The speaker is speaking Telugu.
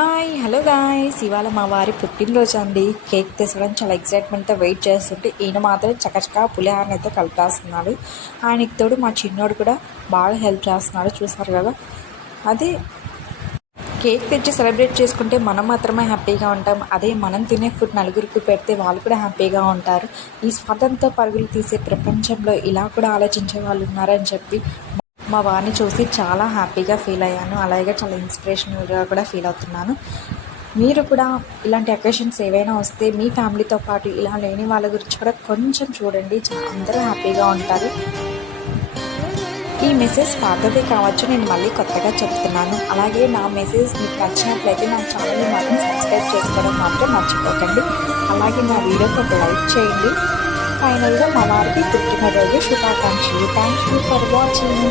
హాయ్ హలో గాయ్స్, ఇవాళ మా వారి పుట్టినరోజు అండి. కేక్ తెచ్చడం చాలా ఎక్సైట్మెంట్తో వెయిట్ చేస్తుంటే ఈయన మాత్రం చకచకా పులిహారని అయితే కలిపేస్తున్నాడు. ఆయనకి తోడు మా చిన్నోడు కూడా బాగా హెల్ప్ చేస్తున్నాడు, చూసారు కదా. అదే కేక్ తెచ్చి సెలబ్రేట్ చేసుకుంటే మనం మాత్రమే హ్యాపీగా ఉంటాం. అదే మనం తినే ఫుడ్ నలుగురికి పెడితే వాళ్ళు కూడా హ్యాపీగా ఉంటారు. ఈ స్వాతంత్ర పరుగులు తీసే ప్రపంచంలో ఇలా కూడా ఆలోచించే వాళ్ళు ఉన్నారని చెప్పి మా వారిని చూసి చాలా హ్యాపీగా ఫీల్ అయ్యాను. అలాగే చాలా ఇన్స్పిరేషనల్గా కూడా ఫీల్ అవుతున్నాను. మీరు కూడా ఇలాంటి అకేషన్స్ ఏవైనా వస్తే మీ ఫ్యామిలీతో పాటు ఇలా లేని వాళ్ళ గురించి కూడా కొంచెం చూడండి, అందరూ హ్యాపీగా ఉంటారు. ఈ మెసేజ్ పాతదే కావచ్చు, నేను మళ్ళీ కొత్తగా చెప్తున్నాను. అలాగే నా మెసేజ్ మీకు నచ్చినట్లయితే నా ఛానల్ని మాత్రం సబ్స్క్రైబ్ చేసుకోవడం మాత్రం మర్చిపోకండి. అలాగే నా వీడియోకి ఒక లైక్ చేయండి. ఫైనల్గా మా వారికి పుట్టినరోజు శుభాకాంక్షలు. Thank you for watching.